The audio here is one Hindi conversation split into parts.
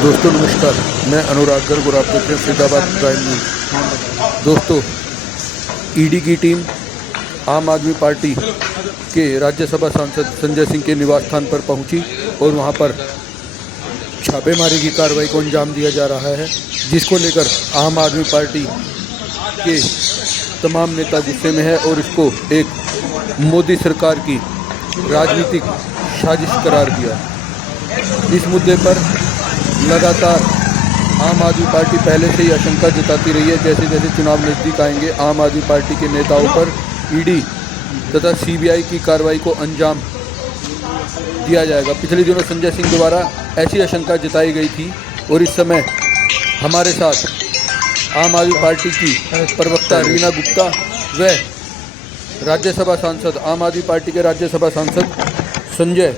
दोस्तों नमस्कार, मैं अनुराग गर्ग और आप देख रहे हैं फरीदाबाद प्राइम न्यूज़। दोस्तों, ईडी की टीम आम आदमी पार्टी के राज्यसभा सांसद संजय सिंह के निवास स्थान पर पहुंची और वहां पर छापेमारी की कार्रवाई को अंजाम दिया जा रहा है, जिसको लेकर आम आदमी पार्टी के तमाम नेता गुस्से में है और इसको एक मोदी सरकार की राजनीतिक साजिश करार दिया। इस मुद्दे पर लगातार आम आदमी पार्टी पहले से ही आशंका जताती रही है, जैसे जैसे चुनाव नज़दीक आएंगे आम आदमी पार्टी के नेताओं पर ईडी तथा सीबीआई की कार्रवाई को अंजाम दिया जाएगा। पिछले दिनों संजय सिंह द्वारा ऐसी आशंका जताई गई थी और इस समय हमारे साथ आम आदमी पार्टी की प्रवक्ता रीना गुप्ता व राज्यसभा सांसद आम आदमी पार्टी के राज्यसभा सांसद संजय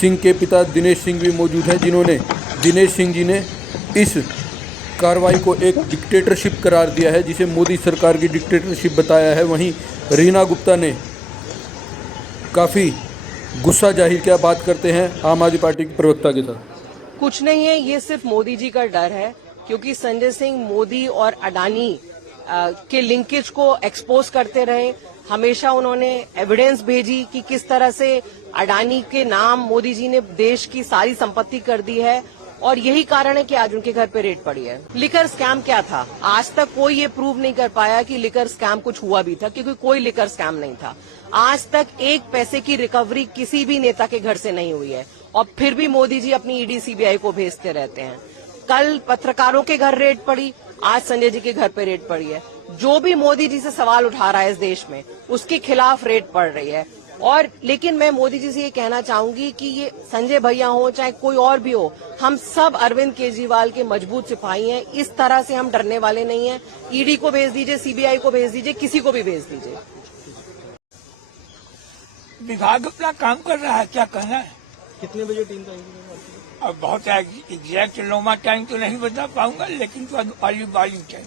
सिंह के पिता दिनेश सिंह भी मौजूद हैं, जिन्होंने दिनेश सिंह जी ने इस कार्रवाई को एक डिक्टेटरशिप करार दिया है, जिसे मोदी सरकार की डिक्टेटरशिप बताया है। वहीं रीना गुप्ता ने काफ़ी गुस्सा जाहिर किया। बात करते हैं आम आदमी पार्टी की प्रवक्ता के साथ। कुछ नहीं है, ये सिर्फ मोदी जी का डर है, क्योंकि संजय सिंह मोदी और अडानी के लिंकेज को एक्सपोज करते रहे। हमेशा उन्होंने एविडेंस भेजी कि किस तरह से अडानी के नाम मोदी जी ने देश की सारी संपत्ति कर दी है, और यही कारण है कि आज उनके घर पे रेड पड़ी है। लिकर स्कैम क्या था, आज तक कोई ये प्रूव नहीं कर पाया कि लिकर स्कैम कुछ हुआ भी था, क्योंकि कोई लिकर स्कैम नहीं था। आज तक एक पैसे की रिकवरी किसी भी नेता के घर से नहीं हुई है, और फिर भी मोदी जी अपनी ईडी सीबीआई को भेजते रहते हैं। कल पत्रकारों के घर रेड पड़ी, आज संजय जी के घर पे रेड पड़ी है। जो भी मोदी जी से सवाल उठा रहा है इस देश में, उसके खिलाफ रेड पड़ रही है। और लेकिन मैं मोदी जी से ये कहना चाहूंगी कि ये संजय भैया हो चाहे कोई और भी हो, हम सब अरविंद केजरीवाल के मजबूत सिपाही हैं। इस तरह से हम डरने वाले नहीं हैं। ईडी को भेज दीजिए, सीबीआई को भेज दीजिए, किसी को भी भेज दीजिए। विभाग अपना काम कर रहा है, क्या कहना है। कितने बजे टीम जाएंगी? अब बहुत एग्जैक्ट लोमा टाइम तो नहीं बता पाऊंगा, लेकिन तो बाली टाइम।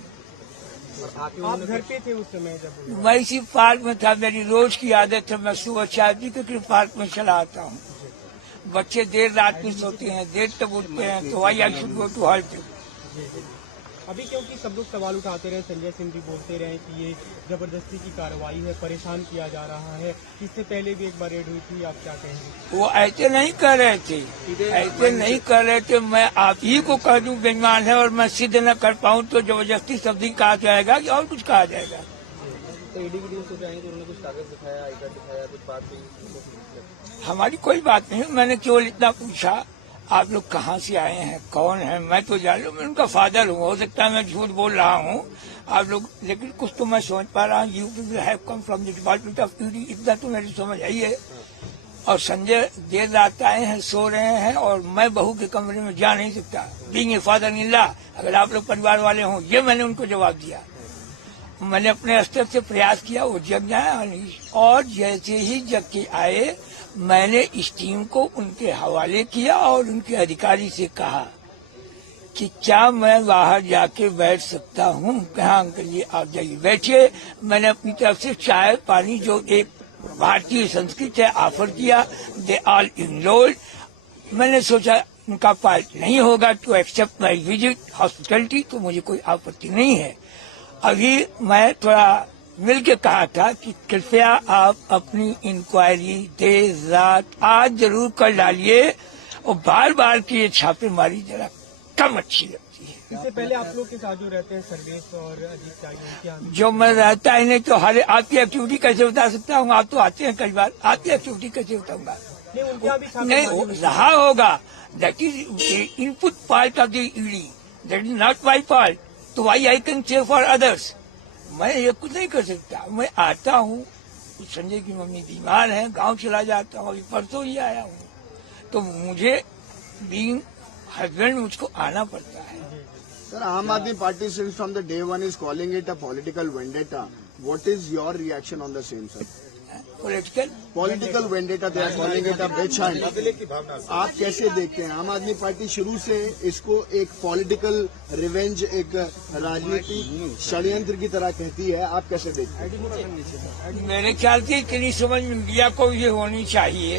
आप घर पे थे उस समय जब? मैं इसी पार्क में था, मेरी रोज की आदत है, मैं सुबह चाय पी के पार्क में चला आता हूँ। बच्चे देर रात में सोते हैं, देर तक उठते हैं, तो I should go to halt. अभी क्योंकि सब लोग सवाल उठाते रहे, संजय सिंह जी बोलते रहे कि ये जबरदस्ती की कार्रवाई है, परेशान किया जा रहा है। इससे पहले भी एक बार रेड हुई थी, आप क्या कहेंगे? वो ऐसे नहीं कर रहे थे, ऐसे नहीं कर रहे थे। मैं आप ही को कह दूं बेईमान है और मैं सिद्ध न कर पाऊं तो जबरदस्ती शब्द ही कहा जाएगा कि और कुछ कहा जाएगा। तो ईडी की टीम से जाएंगे, उन्होंने कुछ कागज दिखाया, आई कार्ड दिखाया, कुछ बात नहीं? हमारी कोई बात नहीं, मैंने केवल इतना पूछा आप लोग कहाँ से आए हैं, कौन है। मैं तो जान लूं, मैं उनका फादर हूँ, हो सकता है मैं झूठ बोल रहा हूँ आप लोग, लेकिन कुछ तो मैं समझ पा रहा हूँ। You people have come from the department of ED, इतना तो मेरी समझ आई है। और संजय देर रात आए हैं, सो रहे हैं, और मैं बहू के कमरे में जा नहीं सकता, being a father in law. अगर आप लोग परिवार वाले हों, ये मैंने उनको जवाब दिया। मैंने अपने स्तर से प्रयास किया वो जग जाए, और जैसे ही जग के आए मैंने इस टीम को उनके हवाले किया और उनके अधिकारी से कहा कि क्या मैं बाहर जाके बैठ सकता हूँ। कहा अंकल जी आप जाइए बैठिए। मैंने अपनी तरफ से चाय पानी जो एक भारतीय संस्कृति है ऑफर किया। They all ignored. मैंने सोचा उनका पार्ट नहीं होगा to accept my visit hospitality, तो मुझे कोई आपत्ति नहीं है। अभी मैं थोड़ा मिल के कहा था कि कृपया आप अपनी इंक्वायरी देर रात आज जरूर कर डालिए, और बार बार की ये छापेमारी जरा कम अच्छी लगती है। इससे पहले आप लोग के साथ जो रहते हैं सर्वेश और अजीत त्यागी, जो मैं रहता ही नहीं तो हर आपकी एक्टिविटी कैसे बता सकता हूँ। आप तो आते हैं कई बार, आपकी एक्टिविटी कैसे बताऊंगा। नहीं रहा होगा, that is input part of the ED, that is not my part. तो why I can say for others. मैं ये कुछ नहीं कर सकता। मैं आता हूँ, संजय की मम्मी बीमार है, गांव चला जाता हूँ, अभी परसों ही आया हूँ, तो मुझे बीइंग हस्बैंड मुझको आना पड़ता है। Sir, Aam Aadmi Party since from the day one is calling it a political vendetta. What is your reaction on the same, sir? Political vendetta they are calling it a witch hunt. आप कैसे देखते हैं? आम आदमी पार्टी शुरू से इसको एक पॉलिटिकल रिवेंज, एक राजनीतिक षड्यंत्र की तरह कहती है, आप कैसे देखते हैं? मेरे ख्याल से इतनी समझ मीडिया को ये होनी चाहिए,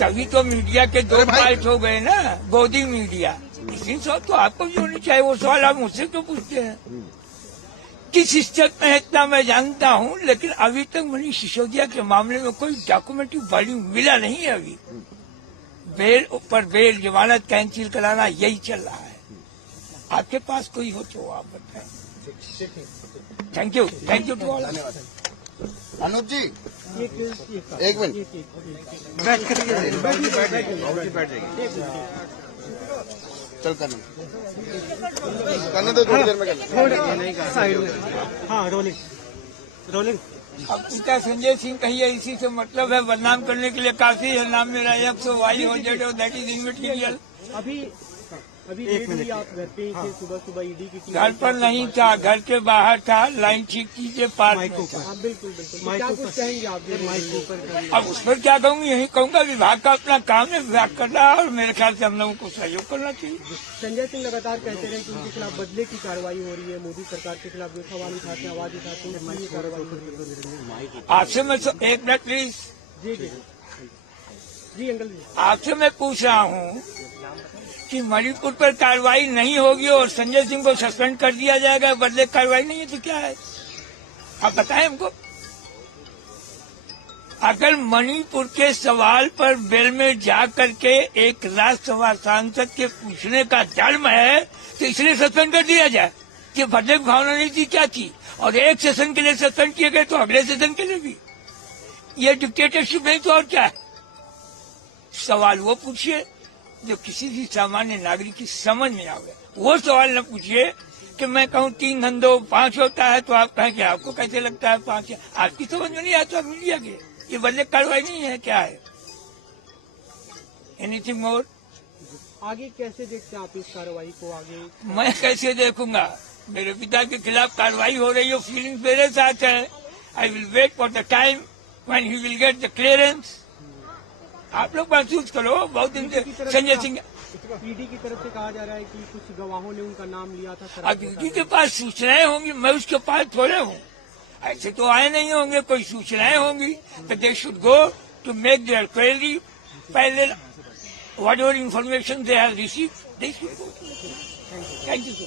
तभी तो मीडिया के दो पार्ट हो गए ना, गोदी मीडिया। इसी सब तो आपको भी होनी चाहिए। वो सवाल आप मुझसे क्यों पूछते हैं? किस हिस्सत में इतना मैं जानता हूँ, लेकिन अभी तक मनीष सिसोदिया के मामले में कोई डॉक्यूमेंट्री वैल्यू मिला नहीं है। अभी बेल ऊपर बेल, जमानत कैंसिल कराना, यही चल रहा है। आपके पास कोई हो तो आप बताएं। Thank you to all. Anup ji एक मिनट चल करने दो, थोड़ी देर में करना। हाँ, रोलिंग। अब पिता संजय सिंह कहिए, इसी से मतलब है, बदनाम करने के लिए काफी है। नाम मेरा दैट इज इमटेरियल। अभी एक मिनट, आप घर पे ही थे? सुबह ईडी की टीम घर पर नहीं था, घर के बाहर था, लाइन ठीक कीजिए, पार्क में था। बिल्कुल। क्या कुछ कहेंगे आप? माइक अब उस पर क्या कहूँगी? यही कहूँगा विभाग का अपना काम है, विभाग कर रहा है, और मेरे ख्याल से हम लोगों को सहयोग करना चाहिए। संजय सिंह लगातार कहते रहे कि उनके खिलाफ बदले की कार्रवाई हो रही है, मोदी सरकार के खिलाफ जो सवाल उठाते हैं, आवाज उठाते हैं, कार्रवाई हो रही है। आपसे मैं एक मिनट प्लीज। जी अंकल जी, आपसे मैं पूछ रहा हूँ कि मणिपुर पर कार्रवाई नहीं होगी और संजय सिंह को सस्पेंड कर दिया जाएगा, बदले कार्रवाई नहीं है तो क्या है? आप बताएं हमको। अगर मणिपुर के सवाल पर बेल में जा करके एक राज्यसभा सांसद के पूछने का धर्म है, तो इसलिए सस्पेंड कर दिया जाए कि बदले की भावना नहीं थी, क्या थी? और एक सेशन के लिए सस्पेंड किए गए तो अगले सेशन के लिए भी। ये डिक्टेटरशिप नहीं तो और क्या है? सवाल वो पूछिए जो किसी भी सामान्य नागरिक की समझ में आवे। वो सवाल न पूछिए कि मैं कहूँ 3 धंधों 5 होता है तो आप कहें कि आपको कैसे लगता है 5 है। आपकी समझ में नहीं आता तो मीडिया के ये बदले कार्रवाई नहीं है, क्या है? Anything more? आगे कैसे देखते हैं आप इस कार्रवाई को? आगे मैं कैसे देखूंगा? मेरे पिता के खिलाफ कार्रवाई हो रही हो, फीलिंग्स मेरे साथ है। I will wait for the time when he will get the clearance. आप लोग महसूस करो, बहुत दिन से संजय सिंह ईडी की तरफ से कहा जा रहा है कि कुछ गवाहों ने उनका नाम लिया था। अब ईडी के पास सूचनाएं होंगी, मैं उसके पास थोड़े हूँ। ऐसे तो आए नहीं होंगे, कोई सूचनाएं होंगी तो they should go to make their query. पहले whatever information they have received, they should go. Thank you.